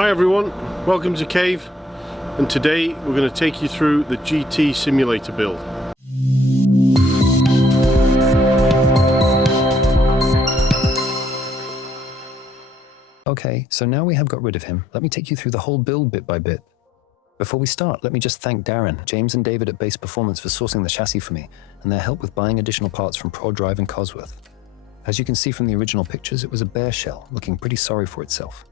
Hi everyone, welcome to Cave, and today we're going to take you through the GT Simulator build. Okay, so now we have got rid of him, let me take you through the whole build bit by bit. Before we start, let me just thank Darren, James and David at Base Performance for sourcing the chassis for me, and their help with buying additional parts from ProDrive and Cosworth. As you can see from the original pictures, it was a bare shell, looking pretty sorry for itself.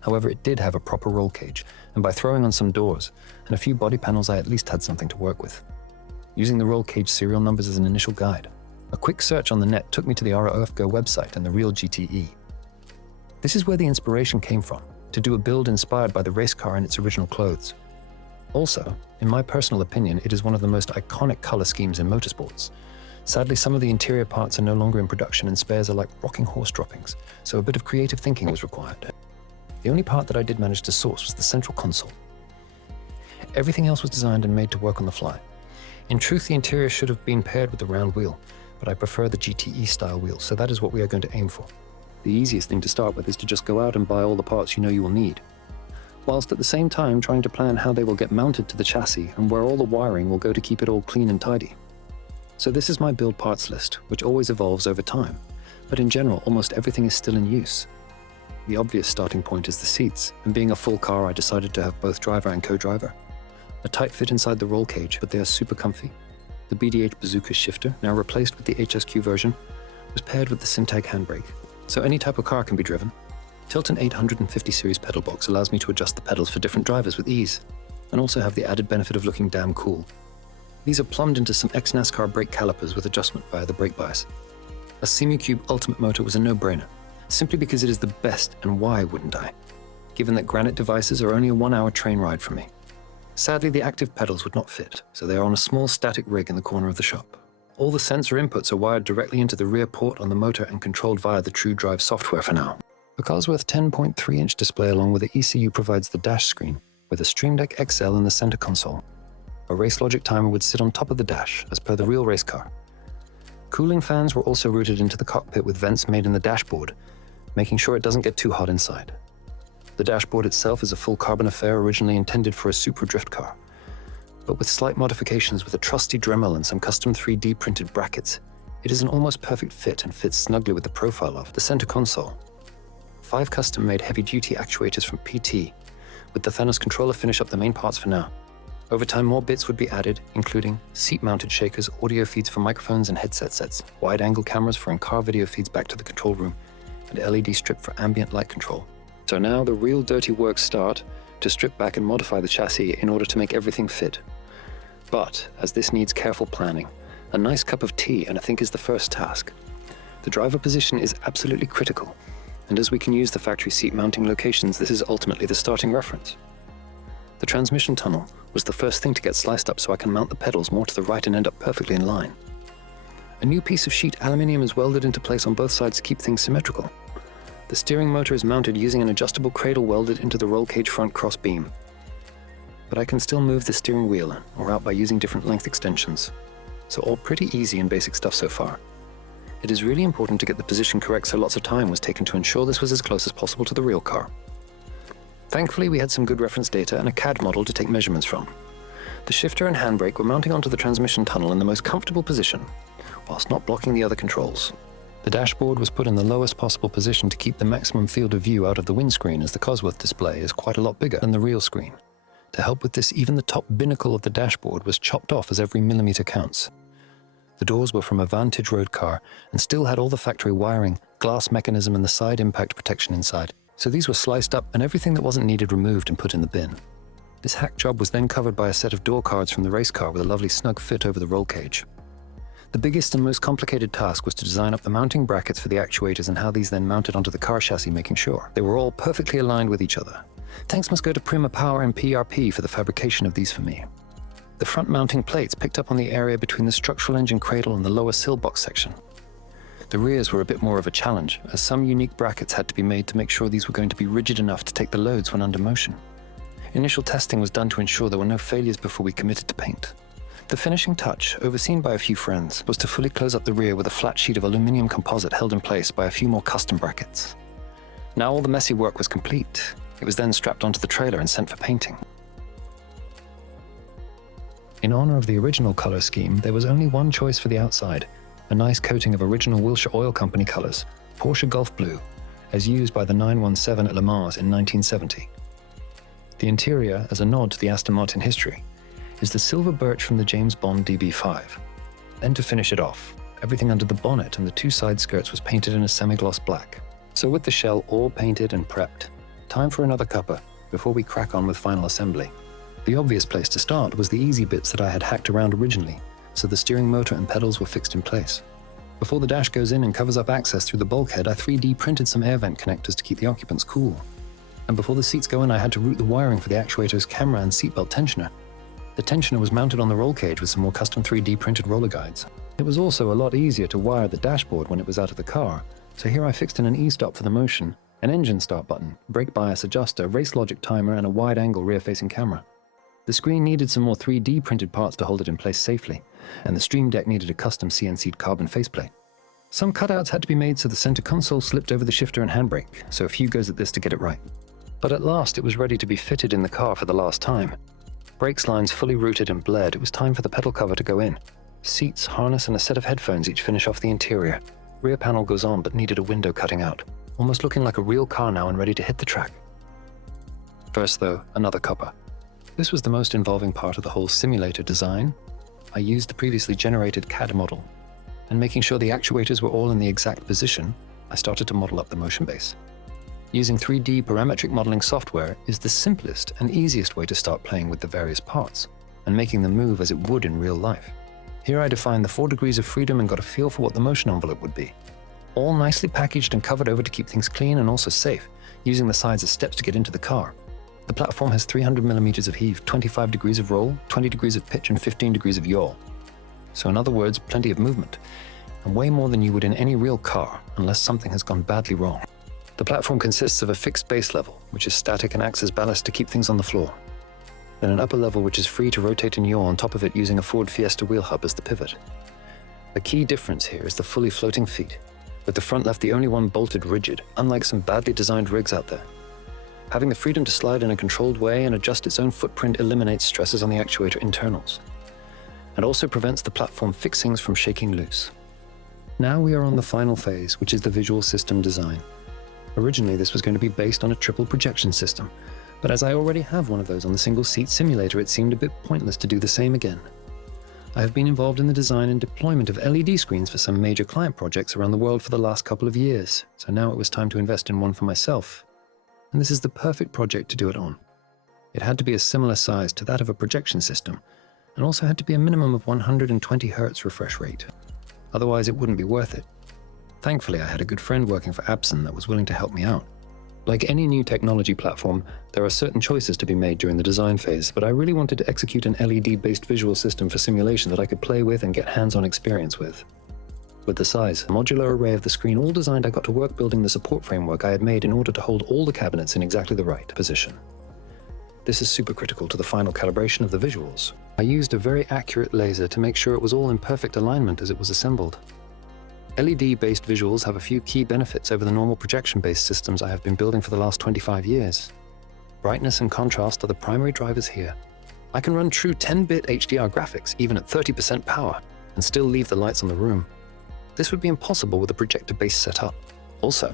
However, it did have a proper roll cage, and by throwing on some doors and a few body panels, I at least had something to work with. Using the roll cage serial numbers as an initial guide, a quick search on the net took me to the ROFGO website and the real GTE. This is where the inspiration came from, to do a build inspired by the race car in its original clothes. Also, in my personal opinion, it is one of the most iconic color schemes in motorsports. Sadly, some of the interior parts are no longer in production and spares are like rocking horse droppings, so a bit of creative thinking was required. The only part that I did manage to source was the central console. Everything else was designed and made to work on the fly. In truth, the interior should have been paired with the round wheel, but I prefer the GTE style wheel, so that is what we are going to aim for. The easiest thing to start with is to just go out and buy all the parts you know you will need, whilst at the same time trying to plan how they will get mounted to the chassis and where all the wiring will go to keep it all clean and tidy. So this is my build parts list, which always evolves over time, but in general almost everything is still in use. The obvious starting point is the seats, and being a full car I decided to have both driver and co-driver. A tight fit inside the roll cage, but they are super comfy. The BDH Bazooka shifter, now replaced with the HSQ version, was paired with the Simtag handbrake, so any type of car can be driven. Tilton 850 series pedal box allows me to adjust the pedals for different drivers with ease, and also have the added benefit of looking damn cool. These are plumbed into some ex-NASCAR brake calipers with adjustment via the brake bias. A Simucube Ultimate motor was a no-brainer, simply because it is the best, and why wouldn't I? Given that Granite devices are only a 1-hour train ride from me. Sadly, the active pedals would not fit, so they are on a small static rig in the corner of the shop. All the sensor inputs are wired directly into the rear port on the motor and controlled via the TrueDrive software for now. The Cosworth 10.3-inch display along with the ECU provides the dash screen, with a Stream Deck XL in the center console. A race logic timer would sit on top of the dash, as per the real race car. Cooling fans were also routed into the cockpit with vents made in the dashboard, making sure it doesn't get too hot inside. The dashboard itself is a full carbon affair originally intended for a super drift car, but with slight modifications with a trusty Dremel and some custom 3D printed brackets, it is an almost perfect fit and fits snugly with the profile of the center console. 5 custom-made heavy-duty actuators from PT, with the Thanos controller finish up the main parts for now. Over time, more bits would be added, including seat-mounted shakers, audio feeds for microphones and headset sets, wide-angle cameras for in-car video feeds back to the control room, and LED strip for ambient light control. So now the real dirty work start to strip back and modify the chassis in order to make everything fit. But, as this needs careful planning, a nice cup of tea and I think is the first task. The driver position is absolutely critical, and as we can use the factory seat mounting locations, this is ultimately the starting reference. The transmission tunnel was the first thing to get sliced up so I can mount the pedals more to the right and end up perfectly in line. A new piece of sheet aluminium is welded into place on both sides to keep things symmetrical. The steering motor is mounted using an adjustable cradle welded into the roll cage front cross beam. But I can still move the steering wheel or out by using different length extensions. So all pretty easy and basic stuff so far. It is really important to get the position correct, so lots of time was taken to ensure this was as close as possible to the real car. Thankfully, we had some good reference data and a CAD model to take measurements from. The shifter and handbrake were mounting onto the transmission tunnel in the most comfortable position, whilst not blocking the other controls. The dashboard was put in the lowest possible position to keep the maximum field of view out of the windscreen, as the Cosworth display is quite a lot bigger than the real screen. To help with this, even the top binnacle of the dashboard was chopped off as every millimeter counts. The doors were from a Vantage road car and still had all the factory wiring, glass mechanism and the side impact protection inside, so these were sliced up and everything that wasn't needed removed and put in the bin. This hack job was then covered by a set of door cards from the race car with a lovely snug fit over the roll cage. The biggest and most complicated task was to design up the mounting brackets for the actuators and how these then mounted onto the car chassis, making sure they were all perfectly aligned with each other. Thanks must go to Prima Power and PRP for the fabrication of these for me. The front mounting plates picked up on the area between the structural engine cradle and the lower sill box section. The rears were a bit more of a challenge, as some unique brackets had to be made to make sure these were going to be rigid enough to take the loads when under motion. Initial testing was done to ensure there were no failures before we committed to paint. The finishing touch, overseen by a few friends, was to fully close up the rear with a flat sheet of aluminium composite held in place by a few more custom brackets. Now all the messy work was complete. It was then strapped onto the trailer and sent for painting. In honor of the original color scheme, there was only one choice for the outside, a nice coating of original Wilshire Oil Company colors, Porsche Gulf Blue, as used by the 917 at Le Mans in 1970. The interior, as a nod to the Aston Martin history, is the silver birch from the James Bond DB5. Then to finish it off, everything under the bonnet and the two side skirts was painted in a semi-gloss black. So with the shell all painted and prepped, time for another cuppa before we crack on with final assembly. The obvious place to start was the easy bits that I had hacked around originally, so the steering motor and pedals were fixed in place. Before the dash goes in and covers up access through the bulkhead, I 3D printed some air vent connectors to keep the occupants cool. And before the seats go in, I had to route the wiring for the actuator's camera and seatbelt tensioner. The tensioner was mounted on the roll cage with some more custom 3D printed roller guides. It was also a lot easier to wire the dashboard when it was out of the car, so here I fixed in an e-stop for the motion, an engine start button, brake bias adjuster, race logic timer, and a wide-angle rear-facing camera. The screen needed some more 3D printed parts to hold it in place safely, and the Stream Deck needed a custom CNC'd carbon faceplate. Some cutouts had to be made so the center console slipped over the shifter and handbrake, so a few goes at this to get it right. But at last it was ready to be fitted in the car for the last time. Brakes lines fully routed and bled, it was time for the pedal cover to go in. Seats, harness, and a set of headphones each finish off the interior. Rear panel goes on but needed a window cutting out, almost looking like a real car now and ready to hit the track. First though, another cuppa. This was the most involving part of the whole simulator design. I used the previously generated CAD model, and making sure the actuators were all in the exact position, I started to model up the motion base. Using 3D parametric modeling software is the simplest and easiest way to start playing with the various parts, and making them move as it would in real life. Here I defined the 4 degrees of freedom and got a feel for what the motion envelope would be. All nicely packaged and covered over to keep things clean and also safe, using the sides as steps to get into the car. The platform has 300 millimeters of heave, 25 degrees of roll, 20 degrees of pitch, and 15 degrees of yaw. So in other words, plenty of movement, and way more than you would in any real car, unless something has gone badly wrong. The platform consists of a fixed base level, which is static and acts as ballast to keep things on the floor. Then an upper level which is free to rotate and yaw on top of it using a Ford Fiesta wheel hub as the pivot. The key difference here is the fully floating feet, with the front left the only one bolted rigid, unlike some badly designed rigs out there. Having the freedom to slide in a controlled way and adjust its own footprint eliminates stresses on the actuator internals, and also prevents the platform fixings from shaking loose. Now we are on the final phase, which is the visual system design. Originally this was going to be based on a triple projection system, but as I already have one of those on the single-seat simulator, it seemed a bit pointless to do the same again. I have been involved in the design and deployment of LED screens for some major client projects around the world for the last couple of years, so now it was time to invest in one for myself. And this is the perfect project to do it on. It had to be a similar size to that of a projection system, and also had to be a minimum of 120 Hz refresh rate. Otherwise it wouldn't be worth it. Thankfully I had a good friend working for Epson that was willing to help me out. Like any new technology platform, there are certain choices to be made during the design phase, but I really wanted to execute an LED-based visual system for simulation that I could play with and get hands-on experience with. With the size, modular array of the screen all designed, I got to work building the support framework I had made in order to hold all the cabinets in exactly the right position. This is super critical to the final calibration of the visuals. I used a very accurate laser to make sure it was all in perfect alignment as it was assembled. LED-based visuals have a few key benefits over the normal projection-based systems I have been building for the last 25 years. Brightness and contrast are the primary drivers here. I can run true 10-bit HDR graphics even at 30% power and still leave the lights on the room. This would be impossible with a projector-based setup. Also,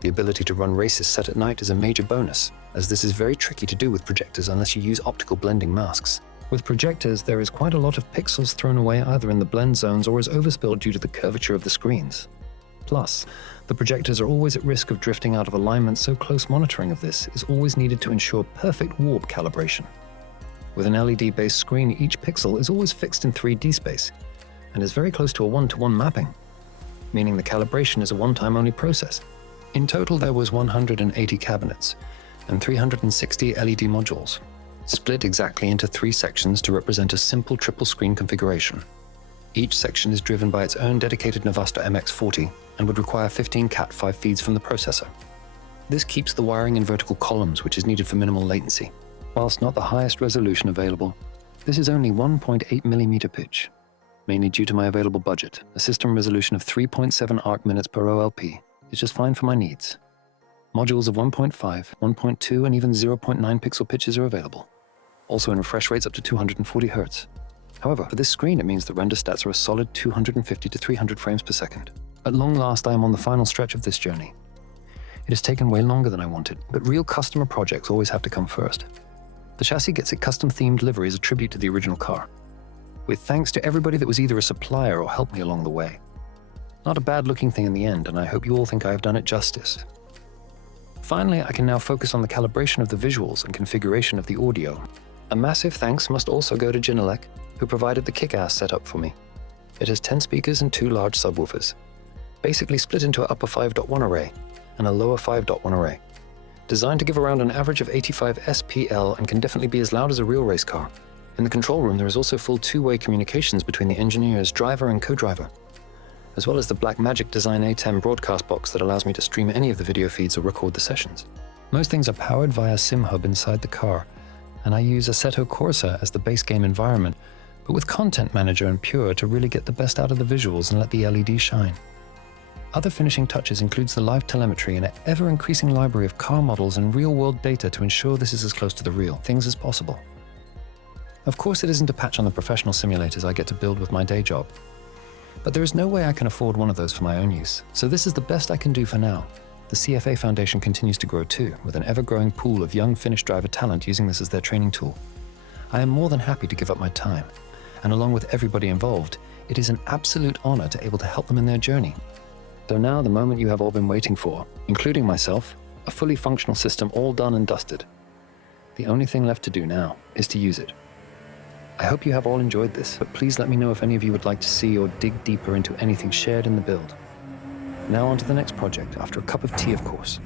the ability to run races set at night is a major bonus, as this is very tricky to do with projectors unless you use optical blending masks. With projectors, there is quite a lot of pixels thrown away either in the blend zones or as overspilled due to the curvature of the screens. Plus, the projectors are always at risk of drifting out of alignment, so close monitoring of this is always needed to ensure perfect warp calibration. With an LED-based screen, each pixel is always fixed in 3D space and is very close to a one-to-one mapping, meaning the calibration is a one-time only process. In total, there was 180 cabinets and 360 LED modules, split exactly into 3 sections to represent a simple triple screen configuration. Each section is driven by its own dedicated Navasta MX40 and would require 15 Cat5 feeds from the processor. This keeps the wiring in vertical columns, which is needed for minimal latency. Whilst not the highest resolution available, this is only 1.8mm pitch, mainly due to my available budget. A system resolution of 3.7 arc minutes per OLP is just fine for my needs. Modules of 1.5, 1.2, and even 0.9 pixel pitches are available, also in refresh rates up to 240 Hz. However, for this screen, it means the render stats are a solid 250 to 300 frames per second. At long last, I am on the final stretch of this journey. It has taken way longer than I wanted, but real customer projects always have to come first. The chassis gets a custom-themed livery as a tribute to the original car, with thanks to everybody that was either a supplier or helped me along the way. Not a bad-looking thing in the end, and I hope you all think I have done it justice. Finally, I can now focus on the calibration of the visuals and configuration of the audio. A massive thanks must also go to Genelec, who provided the kick-ass setup for me. It has 10 speakers and 2 large subwoofers, basically split into an upper 5.1 array and a lower 5.1 array, designed to give around an average of 85 SPL and can definitely be as loud as a real race car. In the control room, there is also full two-way communications between the engineers, driver and co-driver, as well as the Blackmagic Design A10 broadcast box that allows me to stream any of the video feeds or record the sessions. Most things are powered via SIM hub inside the car, and I use Assetto Corsa as the base game environment, but with Content Manager and Pure to really get the best out of the visuals and let the LED shine. Other finishing touches includes the live telemetry and an ever-increasing library of car models and real-world data to ensure this is as close to the real things as possible. Of course, it isn't a patch on the professional simulators I get to build with my day job, but there is no way I can afford one of those for my own use, so this is the best I can do for now. The CFA Foundation continues to grow too, with an ever-growing pool of young Finnish driver talent using this as their training tool. I am more than happy to give up my time, and along with everybody involved, it is an absolute honor to be able to help them in their journey. So now the moment you have all been waiting for, including myself, a fully functional system all done and dusted. The only thing left to do now is to use it. I hope you have all enjoyed this, but please let me know if any of you would like to see or dig deeper into anything shared in the build. Now on to the next project, after a cup of tea of course.